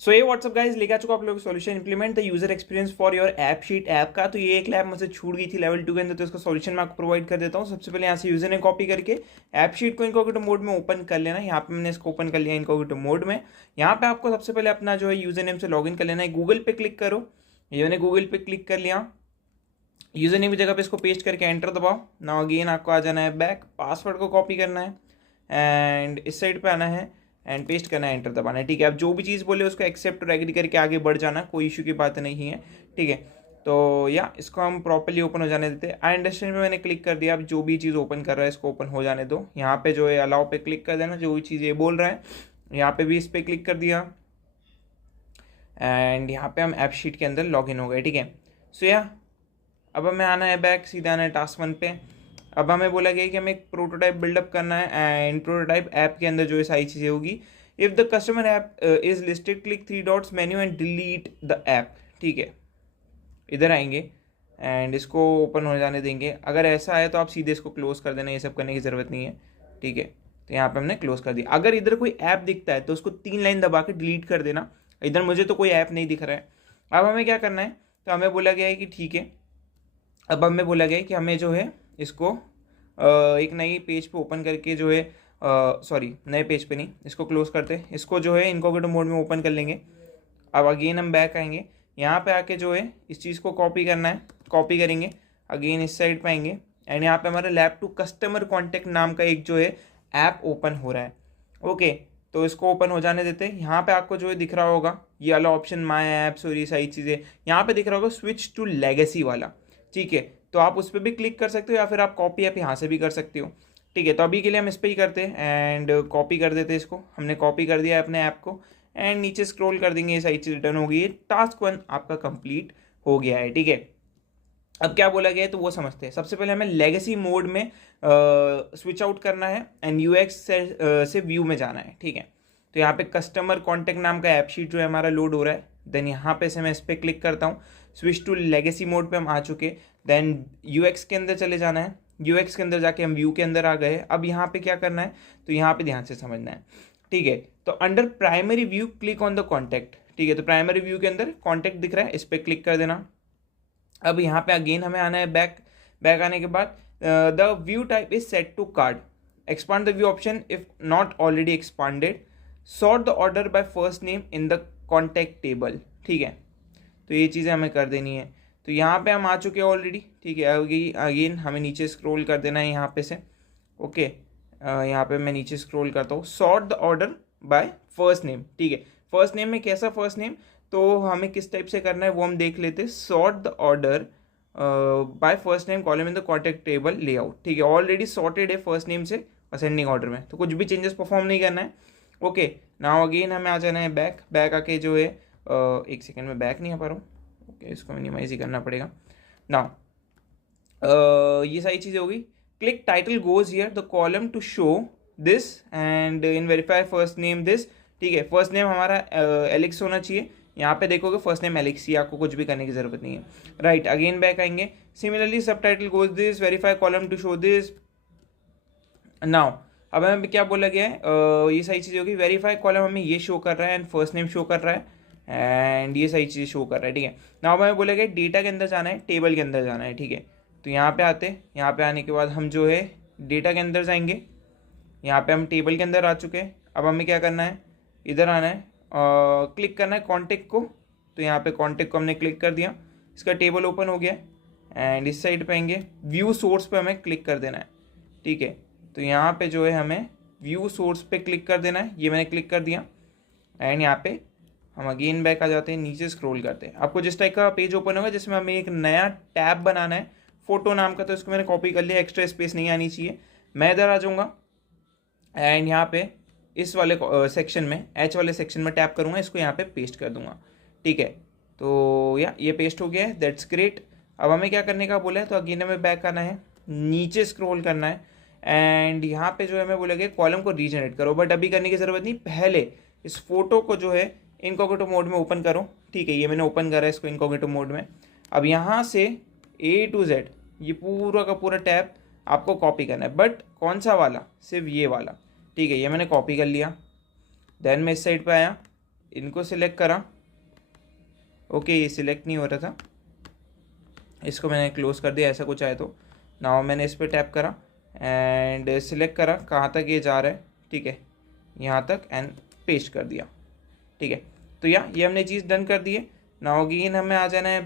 सो ये WhatsApp guys लेके आ चुका आप लोग solution implement the user experience for your app sheet app का। तो ये एक लैब मुझसे छूट गई थी लेवल 2 के अंदर, तो इसका सॉल्यूशन मैं आपको प्रोवाइड कर देता हूँ। सबसे पहले यहाँ से यूजर ने कॉपी करके ऐप शीट को इनकॉग्निटो मोड में ओपन कर लेना। यहाँ पे मैंने इसको ओपन कर लिया इनकॉग्निटो मोड में। यहाँ पे आपको सबसे पहले अपना जो है यूजर नेम से लॉग इन कर लेना है। गूगल पे क्लिक करो, ये मैंने गूगल पे क्लिक कर लिया। यूजर नेम की जगह पे इसको पेस्ट करके एंटर दबाओ। नाउ अगेन आपको आ जाना है बैक, पासवर्ड को कॉपी करना है एंड इस साइड पे आना है एंड पेस्ट करना है, एंटर दबाना है। ठीक है, अब जो भी चीज़ बोले उसको एक्सेप्ट और एग्री करके आगे बढ़ जाना, कोई इशू की बात नहीं है। ठीक है, तो या इसको हम प्रॉपर्ली ओपन हो जाने देते हैं। आई अंडरस्टैंड पे मैंने क्लिक कर दिया। अब जो भी चीज़ ओपन कर रहा है इसको ओपन हो जाने दो। यहाँ पे जो है अलाउ पे क्लिक कर देना, जो भी चीज़ ये बोल रहा है यहाँ पे भी इस पर क्लिक कर दिया एंड यहाँ पे हम ऐप शीट के अंदर लॉग इन हो गए। ठीक है, सो या अब हमें आना है बैक, सीधा आना है टास्क 1 पे। अब हमें बोला गया कि हमें एक प्रोटोटाइप बिल्डअप करना है एंड प्रोटोटाइप ऐप के अंदर जो है सारी चीज़ें होगी। If the customer app is listed click 3 dots menu and delete the app. ठीक है, इधर आएंगे एंड इसको ओपन हो जाने देंगे। अगर ऐसा है तो आप सीधे इसको क्लोज कर देना, ये सब करने की ज़रूरत नहीं है। ठीक है, तो यहाँ पे हमने क्लोज कर दिया। अगर इधर कोई ऐप दिखता है तो उसको 3 लाइन दबा के डिलीट कर देना। इधर मुझे तो कोई ऐप नहीं दिख रहा है। अब हमें क्या करना है, तो हमें बोला गया है कि ठीक है, अब हमें बोला गया है कि हमें जो है इसको एक नई पेज पे ओपन करके जो है सॉरी नए पेज पे नहीं, इसको क्लोज करते हैं। इसको जो है इनकॉग्निटो मोड में ओपन कर लेंगे। अब अगेन हम बैक आएंगे, यहाँ पे आके जो है इस चीज़ को कॉपी करना है, कॉपी करेंगे। अगेन इस साइड पे आएंगे एंड यहाँ पे हमारा लैब टू कस्टमर कॉन्टैक्ट नाम का एक जो है ऐप ओपन हो रहा है। ओके, तो इसको ओपन हो जाने देते हैं। यहाँ पे आपको जो है दिख रहा होगा ये वाला ऑप्शन माई ऐप्स और ये सारी चीज़ें। यहाँ पे दिख रहा होगा स्विच टू लेगेसी वाला। ठीक है, तो आप उस पर भी क्लिक कर सकते हो या फिर आप कॉपी ऐप यहाँ से भी कर सकते हो। ठीक है, तो अभी के लिए हम इस पर ही करते हैं एंड कॉपी कर देते हैं इसको। हमने कॉपी कर दिया है अपने ऐप को एंड नीचे स्क्रॉल कर देंगे, ये सारी चीज़ रिटर्न हो गई है। टास्क 1 आपका कंप्लीट हो गया है। ठीक है, अब क्या बोला गया है तो वो समझते हैं। सबसे पहले हमें लेगेसी मोड में स्विच आउट करना है एंड यूएक्स से व्यू में जाना है। ठीक है, तो यहाँ पे कस्टमर कॉन्टैक्ट नाम का ऐप शीट जो है हमारा लोड हो रहा है। देन यहाँ पे से मैं इस पर क्लिक करता हूँ, स्विच टू लेगेसी मोड पे हम आ चुके। देन यूएक्स के अंदर चले जाना है। यूएक्स के अंदर जाके हम व्यू के अंदर आ गए। अब यहाँ पे क्या करना है, तो यहाँ पे ध्यान से समझना है। ठीक है, तो under primary view click on the contact. ठीक है, तो प्राइमरी व्यू के अंदर कॉन्टैक्ट दिख रहा है, इस पर क्लिक कर देना। अब यहाँ पे अगेन हमें आना है बैक। बैक आने के बाद the view type is set to card, expand the view option if not already expanded, sort the order by first name in the contact table. ठीक है, तो ये चीज़ें हमें कर देनी है। तो यहाँ पे हम आ चुके हैं ऑलरेडी। ठीक है, अगेन हमें नीचे स्क्रॉल कर देना है यहाँ पे से। ओके, यहाँ पे मैं नीचे स्क्रॉल करता हूँ, sort the order by first name. ठीक है, फर्स्ट नेम में कैसा फर्स्ट नेम, तो हमें किस टाइप से करना है वो हम देख लेते हैं। Sort the order by first name column in the contact table layout. ठीक है, ऑलरेडी सॉर्टेड है फर्स्ट नेम से असेंडिंग ऑर्डर में, तो कुछ भी चेंजेस परफॉर्म नहीं करना है। ओके, नाउ अगेन हमें आ जाना है बैक। बैक आके जो है एक सेकेंड में बैक नहीं आ पा रहा हूँ। ओके, इसको मिनिमाइज ही करना पड़ेगा। नाउ ये सारी चीज़ें होगी। Click title goes here the column to show this and in verify first name this. ठीक है, फर्स्ट नेम हमारा एलेक्स होना चाहिए। यहाँ पे देखोगे फर्स्ट नेम एलेक्स ही, आपको कुछ भी करने की जरूरत नहीं है। राइट, अगेन बैक आएंगे। सिमिलरली सब title goes this, verify column to show this. Now अब हमें क्या बोला गया है, ये सारी चीज़ें होगी। वेरीफाई कॉलम हमें ये शो कर रहा है एंड फर्स्ट नेम शो कर रहा है एंड ये सही चीज़ शो कर रहा है। ठीक है, नाउ हमें बोला गया डेटा के अंदर जाना है, टेबल के अंदर जाना है। ठीक है, तो यहाँ पे आते हैं। यहाँ पे आने के बाद हम जो है डेटा के अंदर जाएंगे। यहाँ पे हम टेबल के अंदर आ चुके हैं। अब हमें क्या करना है, इधर आना है, क्लिक करना है कॉन्टेक्ट को। तो यहाँ पे कॉन्टेक्ट को हमने क्लिक कर दिया, इसका टेबल ओपन हो गया एंड इस साइड पे आएंगे, व्यू सोर्स पे हमें क्लिक कर देना है। ठीक है, तो यहाँ पे जो है हमें व्यू सोर्स पे क्लिक कर देना है, ये मैंने क्लिक कर दिया एंड यहाँ पे हम अगेन बैक आ जाते हैं, नीचे स्क्रॉल करते हैं। आपको जिस टाइप का पेज ओपन होगा जिसमें हमें एक नया टैब बनाना है फोटो नाम का, तो इसको मैंने कॉपी कर लिया, एक्स्ट्रा स्पेस नहीं आनी चाहिए। मैं इधर आ जाऊँगा एंड यहाँ पे इस वाले सेक्शन में, एच वाले सेक्शन में टैप करूँगा, इसको यहाँ पे पेस्ट कर दूंगा। ठीक है, तो या ये पेस्ट हो गया है, दैट्स ग्रेट। अब हमें क्या करने का बोला है, तो अगेन हमें बैक आना है, नीचे स्क्रॉल करना है एंड यहाँ पे जो है हमें बोला गया कॉलम को रीजनरेट करो, बट अभी करने की ज़रूरत नहीं। पहले इस फोटो को जो है इनकॉग्निटो मोड में ओपन करो। ठीक है, ये मैंने ओपन करा है इसको इनकॉग्निटो मोड में। अब यहाँ से A to Z ये पूरा का पूरा टैब आपको कॉपी करना है, बट कौन सा वाला, सिर्फ ये वाला। ठीक है, ये मैंने कॉपी कर लिया। देन मैं इस साइड पे आया, इनको सिलेक्ट करा, ओके ये सिलेक्ट नहीं हो रहा था, इसको मैंने क्लोज कर दिया, ऐसा कुछ आए तो। नाउ मैंने इस पर टैप करा एंड सिलेक्ट करा कहाँ तक ये जा रहा है, ठीक है यहाँ तक, एंड पेस्ट कर दिया, ठीक है। तो ये हमने चीज़ डन कर दी है। नाउ अगेन हमें आ जाना है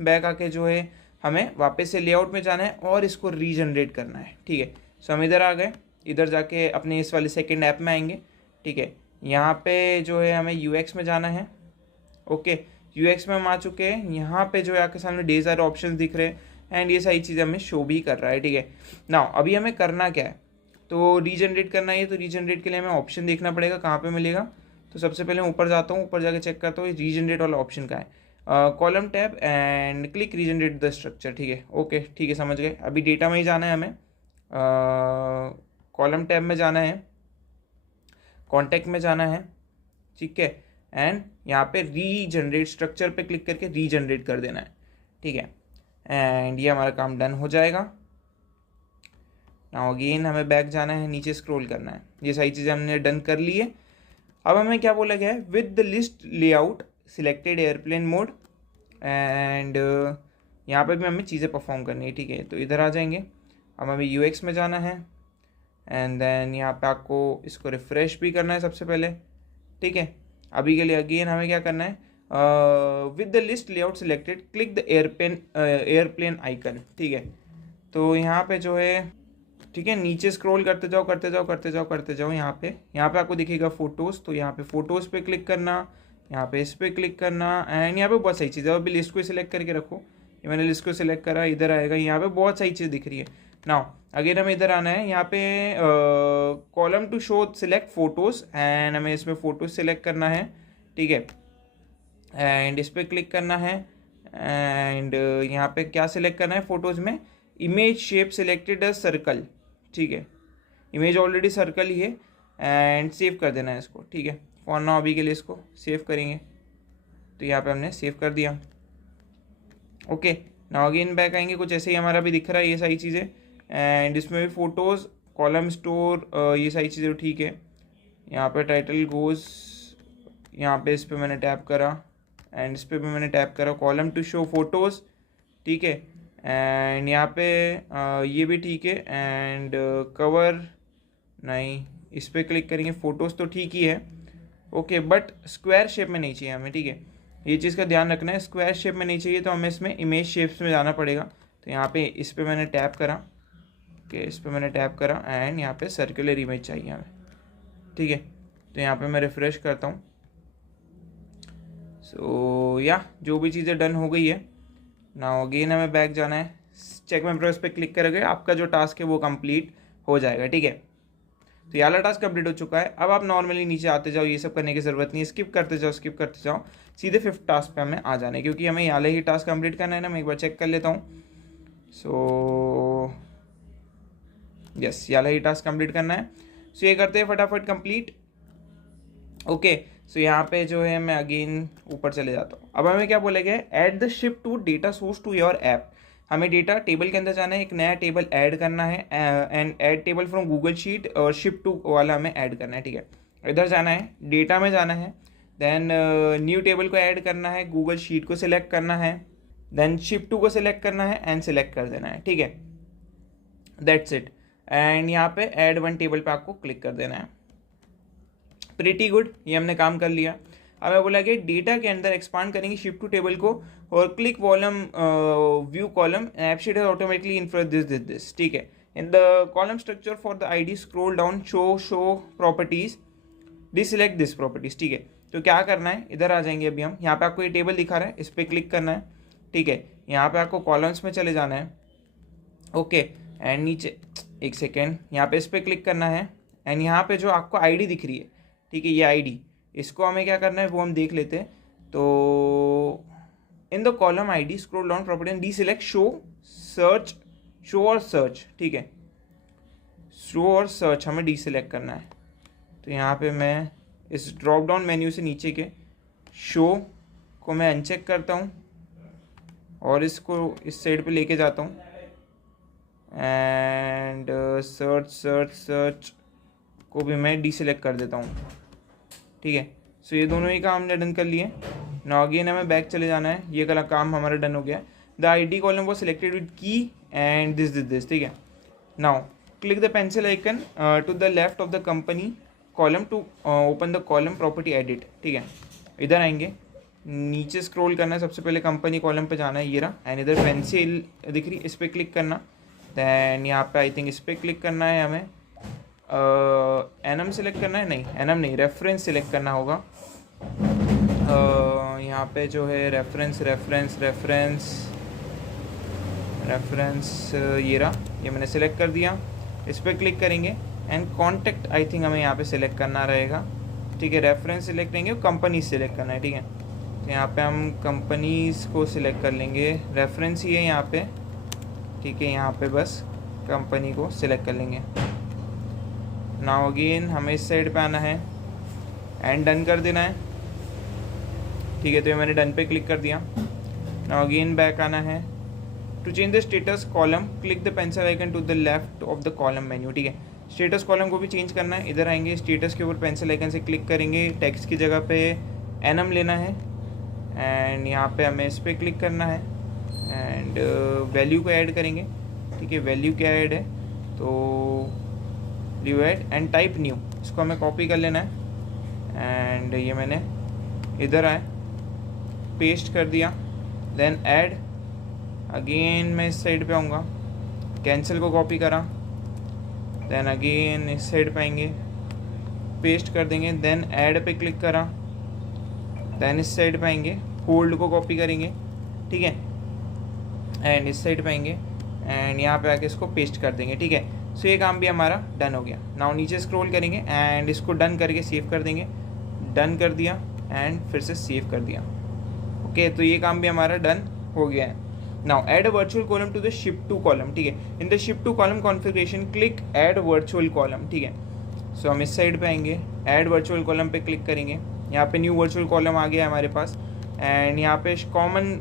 बैक आके जो है हमें वापस से लेआउट में जाना है और इसको रीजनरेट करना है, ठीक है। सो हम इधर आ गए, इधर जाके अपने इस वाले सेकंड ऐप में आएंगे, ठीक है। यहाँ पे जो है हमें यूएक्स में जाना है, ओके यूएक्स में हम आ चुके हैं। यहाँ पे जो है आपके सामने ढेर सारे ऑप्शंस दिख रहे हैं एंड ये सारी चीज़ें हमें शो भी कर रहा है, ठीक है। नाउ अभी हमें करना क्या है, तो रीजनरेट करना है, तो रीजनरेट के लिए हमें ऑप्शन देखना पड़ेगा कहाँ पे मिलेगा। तो सबसे पहले ऊपर जाता हूँ, ऊपर जाके चेक करता हूँ रीजनरेट वाला ऑप्शन का है, column tab and click regenerate the structure, ठीक है ओके ठीक है समझ गए। अभी डेटा में ही जाना है हमें, कॉलम टैब में जाना है, कॉन्टैक्ट में जाना है, ठीक है, एंड यहाँ पे रीजनरेट स्ट्रक्चर पे क्लिक करके रीजनरेट कर देना है, ठीक है। एंड ये हमारा काम डन हो जाएगा। नाउ अगेन हमें बैक जाना है, नीचे स्क्रॉल करना है, ये सारी चीज़ें हमने डन कर ली है। अब हमें क्या बोला गया है, with the list layout selected airplane mode, and यहाँ पे भी हमें चीज़ें परफॉर्म करनी है, ठीक है। तो इधर आ जाएंगे, अब हमें यूएक्स में जाना है एंड देन यहाँ पे आपको इसको रिफ़्रेश भी करना है सबसे पहले, ठीक है। अभी के लिए अगेन हमें क्या करना है, with the list layout selected click the airplane icon, ठीक है। तो यहाँ पे जो है, ठीक है, नीचे स्क्रॉल करते जाओ करते जाओ करते जाओ करते जाओ, यहाँ पे आपको दिखेगा फ़ोटोज़, तो यहाँ पे फ़ोटोज़ पे क्लिक करना, यहाँ पे इस पर क्लिक करना एंड यहाँ पे बहुत सही चीज़ है। अभी लिस्ट को सिलेक्ट करके रखो, ये मैंने लिस्ट को सिलेक्ट करा, इधर आएगा, यहाँ पे बहुत सही चीज़ दिख रही है। नाउ अगेन हमें इधर आना है, यहाँ पे column to show select photos and हमें इसमें फ़ोटोज़ सिलेक्ट करना है, ठीक है, एंड इस पर क्लिक करना है एंड यहाँ पे क्या सिलेक्ट करना है फ़ोटोज़ में, image shape selected a circle, ठीक है, इमेज ऑलरेडी सर्कल ही है एंड सेव कर देना है इसको, ठीक है। फॉर नाउ अभी के लिए इसको सेव करेंगे, तो यहाँ पे हमने सेव कर दिया, ओके। नाउ अगेन बैक आएंगे, कुछ ऐसे ही हमारा भी दिख रहा है ये सारी चीज़ें, एंड इसमें भी फ़ोटोज़ कॉलम स्टोर ये सारी चीज़ें ठीक है। यहाँ पे टाइटल गोज़, यहाँ पे इस पर मैंने टैप करा एंड इस पर भी मैंने टैप करा, कॉलम टू शो फोटोज़, ठीक है, एंड यहाँ पे ये भी ठीक है, एंड कवर नहीं, इस पर क्लिक करेंगे, फ़ोटोज़ तो ठीक ही है, ओके, बट स्क्वायर शेप में नहीं चाहिए हमें, ठीक है, ये चीज़ का ध्यान रखना है, स्क्वायर शेप में नहीं चाहिए, तो हमें इसमें इमेज शेप्स में जाना पड़ेगा। तो यहाँ पे इस पर मैंने टैप करा, ओके इस पर मैंने टैप करा एंड यहाँ पे सर्कुलर इमेज चाहिए हमें, ठीक है। तो यहाँ पे मैं रिफ़्रेश करता हूँ, सो जो भी चीज़ें डन हो गई है। नाउ अगेन हमें बैक जाना है, चेक माय प्रोग्रेस पे क्लिक करोगे, आपका जो टास्क है वो कंप्लीट हो जाएगा, ठीक है। तो ये वाला टास्क कंप्लीट हो चुका है। अब आप नॉर्मली नीचे आते जाओ, ये सब करने की ज़रूरत नहीं है, स्किप करते जाओ, सीधे 5th टास्क पे हमें आ जाना है, क्योंकि हमें ये ही टास्क कंप्लीट करना है ना। मैं एक बार चेक कर लेता हूँ, सो यस ये ही टास्क कंप्लीट करना है। सो ये करते हैं फटाफट कंप्लीट, ओके। सो यहाँ पे जो है मैं अगेन ऊपर चले जाता हूँ। अब हमें क्या बोला गया है, add the shift to data source to your app. हमें डेटा टेबल के अंदर जाना है, एक नया टेबल ऐड करना है and add table from Google sheet और शिफ्ट टू वाला हमें ऐड करना है, ठीक है। इधर जाना है, डेटा में जाना है, देन न्यू टेबल को ऐड करना है, गूगल शीट को सिलेक्ट करना है, देन शिफ्ट टू को सिलेक्ट करना है एंड सिलेक्ट कर देना है, ठीक है, दैट्स इट। एंड यहाँ पे ऐड वन टेबल पे आपको क्लिक कर देना है। प्रीटी गुड, ये हमने काम कर लिया। अब मैं बोला कि डेटा के अंदर एक्सपांड करेंगे शिफ्ट टू टेबल को और क्लिक वॉलम व्यू कॉलम, एपशीट है ऑटोमेटिकली इन्फर दिस, ठीक है। In the column structure for the ID scroll down, show properties, डिसलेक्ट this properties, ठीक है। तो क्या करना है, इधर आ जाएंगे अभी हम, यहाँ पे आपको ये टेबल दिखा रहा है, इस पर क्लिक करना है, ठीक है। यहाँ पे आपको कॉलम्स में चले जाना है, ओके, एंड नीचे एक सेकेंड, यहाँ पे इस पर क्लिक करना है एंड यहाँ पे जो आपको आईडी दिख रही है, ठीक है, ये आईडी, इसको हमें क्या करना है वो हम देख लेते हैं। तो in the column ID scroll down property and deselect show और सर्च, ठीक है, शो और सर्च हमें डीसिलेक्ट करना है। तो यहाँ पे मैं इस ड्रॉप डाउन मेन्यू से नीचे के शो को मैं अनचेक करता हूँ और इसको इस साइड पे लेके जाता हूँ एंड सर्च को भी मैं डीसिलेक्ट कर देता हूँ, ठीक है। सो ये दोनों ही काम हमने डन कर लिए। नाउ अगेन हमें बैक चले जाना है, ये वाला काम हमारा डन हो गया। The ID column was selected with key and this, ठीक है। Now click the pencil icon to the left of the company column to open the column property edit, ठीक है। इधर आएंगे, नीचे स्क्रॉल करना है, सबसे पहले कंपनी कॉलम पे जाना है, ये रहा। एंड इधर पेंसिल दिख रही, इस पर क्लिक करना। दैन यहाँ पे आई थिंक इस पर क्लिक करना है हमें, एनम सेलेक्ट करना है, नहीं एनम नहीं, रेफरेंस सेलेक्ट करना होगा। यहाँ पे जो है रेफरेंस ये रहा, ये मैंने सेलेक्ट कर दिया। इस पर क्लिक करेंगे एंड कॉन्टेक्ट आई थिंक हमें यहाँ पे सेलेक्ट करना रहेगा, ठीक है। रेफरेंस सेलेक्ट करेंगे, कंपनी सेलेक्ट करना है, ठीक है। तो यहाँ पे हम कंपनीज़ को सिलेक्ट कर लेंगे, रेफरेंस ही है यहाँ पे, ठीक है। यहाँ पे बस कंपनी को सिलेक्ट कर लेंगे। नाउ अगेन हमें इस साइड पे आना है एंड डन कर देना है, ठीक है। तो ये मैंने डन पे क्लिक कर दिया। नाउ अगेन बैक आना है। To change the status column click the pencil icon to the left of the column menu, ठीक है। स्टेटस कॉलम को भी चेंज करना है, इधर आएंगे, स्टेटस के ऊपर पेंसिल आइकन से क्लिक करेंगे, टेक्स्ट की जगह पे एनम लेना है एंड यहाँ पे हमें इस पर क्लिक करना है एंड वैल्यू को ऐड करेंगे, ठीक है। वैल्यू क्या ऐड है, तो new add and type new, इसको हमें कॉपी कर लेना है एंड ये मैंने इधर आए पेस्ट कर दिया। देन ऐड, अगेन मैं इस साइड पे आऊँगा, कैंसिल को कॉपी करा, देन अगेन इस साइड पे आएंगे, पेस्ट कर देंगे, देन ऐड पे क्लिक करा, देन इस साइड पे आएंगे, होल्ड को कॉपी करेंगे, ठीक है। एंड इस साइड पे आएंगे एंड यहाँ पे आके इसको पेस्ट कर देंगे, ठीक है। सो ये काम भी हमारा डन हो गया। नाउ नीचे स्क्रॉल करेंगे एंड इसको डन करके सेव कर देंगे, डन कर दिया एंड फिर से सेव कर दिया, ओके। तो ये काम भी हमारा डन हो गया है। Now add a virtual column to the shift to column, ठीक है। In the shift to column configuration click add virtual column, ठीक है। सो हम इस साइड पे आएंगे, ऐड वर्चुअल कॉलम पे क्लिक करेंगे, यहाँ पे न्यू वर्चुअल कॉलम आ गया है हमारे पास एंड यहाँ पे कॉमन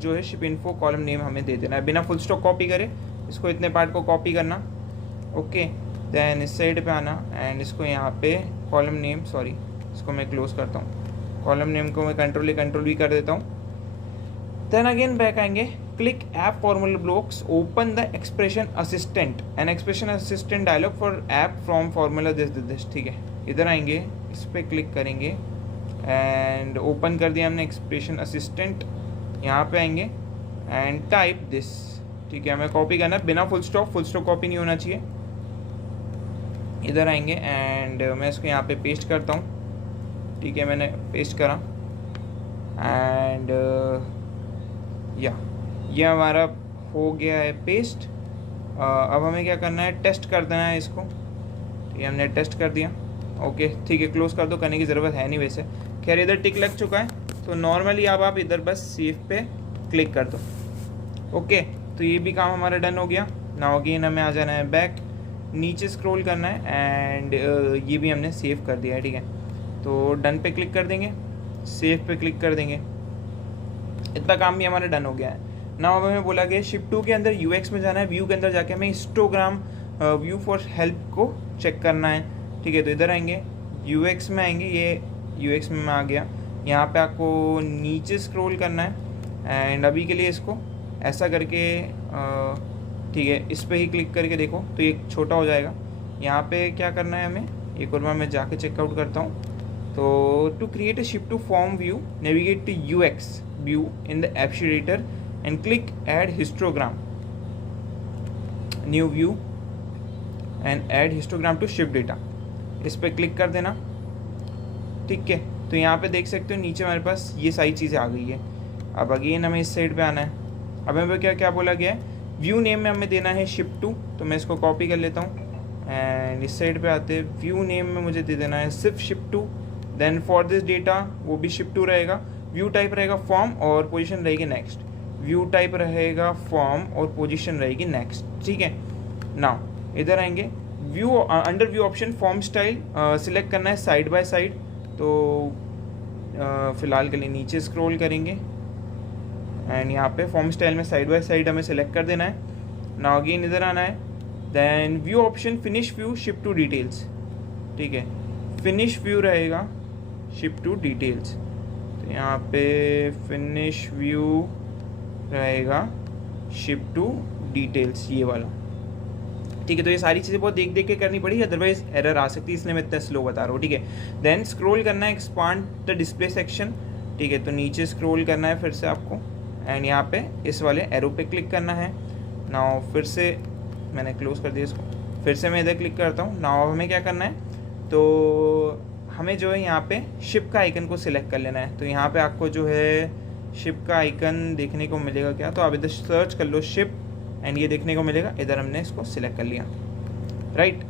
जो है शिप इन्फो कॉलम नेम हमें दे देना है, बिना फुल स्टॉप कॉपी करे, इसको इतने पार्ट को कॉपी करना, ओके। देन इस साइड पे आना एंड इसको यहाँ पे कॉलम नेम, सॉरी इसको मैं क्लोज करता हूँ, कॉलम नेम को मैं कंट्रोल भी कर देता हूँ। देन अगेन बैक आएंगे, click app formula blocks open the expression assistant and expression assistant dialog for app from formula this, ठीक है। इधर आएंगे, इस पर क्लिक करेंगे एंड ओपन कर दिया हमने एक्सप्रेशन असिस्टेंट, यहाँ पे आएंगे एंड टाइप दिस, ठीक है। हमें कॉपी करना है बिना फुल स्टॉप कॉपी नहीं होना चाहिए। इधर आएंगे एंड मैं इसको यहाँ पे पेस्ट करता हूँ, ठीक है। मैंने पेस्ट करा एंड ये हमारा हो गया है पेस्ट। अब हमें क्या करना है, टेस्ट कर देना है इसको, ठीक है। हमने टेस्ट कर दिया, ओके, ठीक है। क्लोज कर दो, करने की ज़रूरत है नहीं वैसे। खैर इधर टिक लग चुका है, तो नॉर्मली अब आप इधर बस सेव पे क्लिक कर दो, ओके। तो ये भी काम हमारा डन हो गया। नाउ अगेन हमें आ जाना है बैक, नीचे स्क्रॉल करना है एंड ये भी हमने सेव कर दिया है, ठीक है। तो डन पे क्लिक कर देंगे, सेव पे क्लिक कर देंगे, इतना काम भी हमारा डन हो गया है। नाउ हमें बोला गया शिफ्ट 2 के अंदर यूएक्स में जाना है, व्यू के अंदर जाके हमें हिस्टोग्राम व्यू फॉर हेल्प को चेक करना है, ठीक है। तो इधर आएंगे, यूएक्स में आएंगे, ये यूएक्स में आ गया। यहाँ पे आपको नीचे स्क्रॉल करना है एंड अभी के लिए इसको ऐसा करके ठीक है, इस पे ही क्लिक करके देखो तो ये छोटा हो जाएगा। यहाँ पे क्या करना है हमें, एक और बार मैं जाके चेकआउट करता हूँ। तो to create a shift to form view navigate to UX view in the apps editor and click add histogram new view and add histogram to shift data, इस पर क्लिक कर देना, ठीक है। तो यहाँ पे देख सकते हो नीचे हमारे पास ये सारी चीज़ें आ गई है। अब अगेन हमें इस साइड पे आना है। अब हमें क्या क्या बोला गया है, व्यू नेम में हमें देना है शिफ्ट 2, तो मैं इसको कॉपी कर लेता हूँ एंड इस साइड पे आते हैं, व्यू नेम में मुझे दे देना है सिर्फ shift 2। Then for this data वो भी शिफ्ट 2 रहेगा, व्यू टाइप रहेगा फॉर्म और पोजीशन रहेगी नेक्स्ट, व्यू टाइप रहेगा फॉर्म और पोजीशन रहेगी नेक्स्ट, ठीक है। नाउ इधर आएंगे, view under view option form style select करना है साइड बाय साइड, तो फ़िलहाल के लिए नीचे स्क्रॉल करेंगे एंड यहाँ पे फॉर्म स्टाइल में साइड बाय साइड हमें सेलेक्ट कर देना है। नाउ अगेन इधर आना है, then view option finish view shift to details, ठीक है। फिनिश व्यू रहेगा शिप टू डिटेल्स, तो यहाँ पे फिनिश व्यू रहेगा शिप टू डिटेल्स, ये वाला। ठीक है, तो ये सारी चीज़ें बहुत देख देख के करनी पड़ी, अदरवाइज एरर आ सकती है, इसलिए मैं इतना स्लो बता रहा हूँ। ठीक है, देन स्क्रॉल करना है, एक्सपांड द डिस्प्ले सेक्शन। ठीक है, तो नीचे स्क्रॉल करना है फिर से आपको, एंड यहाँ पे इस वाले एरो पे क्लिक करना है। नाउ फिर से मैंने क्लोज कर दिया इसको, फिर से मैं इधर क्लिक करता हूँ। नाउ हमें क्या करना है, तो हमें जो है यहाँ पे शिप का आइकन को सिलेक्ट कर लेना है। तो यहाँ पे आपको जो है शिप का आइकन देखने को मिलेगा क्या, तो आप इधर सर्च कर लो शिप, एंड ये देखने को मिलेगा, इधर हमने इसको सिलेक्ट कर लिया, राइट।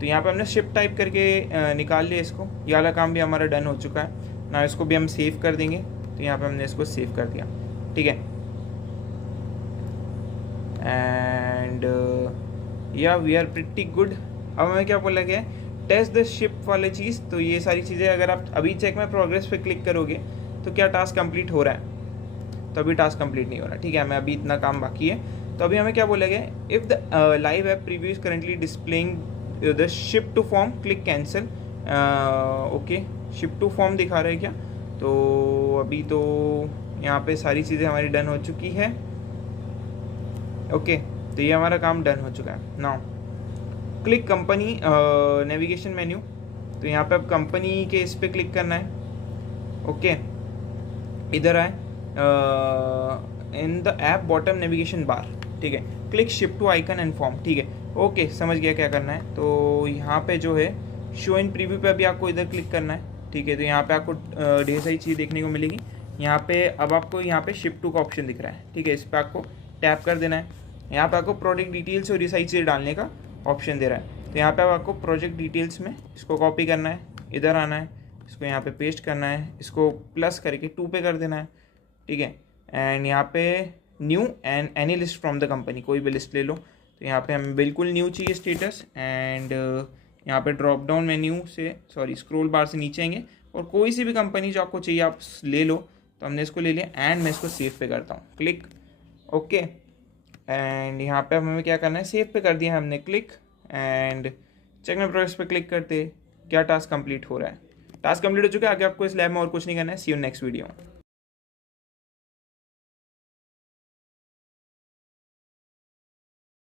तो यहाँ पे हमने शिप टाइप करके निकाल लिया इसको, ये वाला काम भी हमारा डन हो चुका है ना। इसको भी हम सेव कर देंगे, तो यहाँ पे हमने इसको सेव कर दिया, ठीक है। एंड या वी आर प्रिटी गुड। अब हमें क्या बोला गया है, टेस्ट द शिप वाली चीज़। तो ये सारी चीज़ें अगर आप अभी चेक में प्रोग्रेस पे क्लिक करोगे तो क्या टास्क कंप्लीट हो रहा है, तो अभी टास्क कंप्लीट नहीं हो रहा, ठीक है, हमें अभी इतना काम बाकी है। तो अभी हमें क्या बोला गया, if the live app preview is currently displaying the ship to form, click cancel. Okay, ship to form दिखा रहा है क्या, तो अभी तो यहाँ पे सारी चीज़ें हमारी डन हो चुकी है। ओके, तो ये हमारा काम डन हो चुका है। Now click company navigation menu, तो यहाँ पे अब कंपनी के इस पे क्लिक करना है। ओके, इधर आए in the app bottom navigation bar, ठीक है, click ship to icon and form, ठीक है। ओके, समझ गया क्या करना है। तो यहाँ पे जो है शो इन प्रीव्यू पे अभी आपको इधर क्लिक करना है, ठीक है। तो यहाँ पे आपको ढेर सारी चीज़ देखने को मिलेगी। यहाँ पे अब आपको यहाँ पे शिप टू का ऑप्शन दिख रहा है, ठीक है, इस पर आपको टैप कर देना है। यहाँ पे आपको प्रोडक्ट डिटेल्स और ये सारी चीज़ें डालने का ऑप्शन दे रहा है। तो यहाँ पे आपको प्रोजेक्ट डिटेल्स में इसको कॉपी करना है, इधर आना है, इसको यहाँ पे पेस्ट करना है, इसको प्लस करके 2 पे कर देना है, ठीक है। एंड यहाँ पे new and any list from the company, कोई भी लिस्ट ले लो। तो यहाँ पे हमें बिल्कुल न्यू चाहिए स्टेटस, एंड यहाँ पे ड्रॉप डाउन मेन्यू से स्क्रॉल बार से नीचे आएंगे और कोई सी भी कंपनी जो आपको चाहिए आप ले लो। तो हमने इसको ले लिया एंड मैं इसको सेव पे करता हूँ, क्लिक। ओके, एंड यहाँ पे हमें क्या करना है, सेव पे कर दिया हमने क्लिक, एंड चेक में प्रोग्रेस पे क्लिक करते क्या टास्क कंप्लीट हो रहा है। टास्क कंप्लीट हो चुका है, आगे आपको इस लैब में और कुछ नहीं करना है। सी यू नेक्स्ट वीडियो।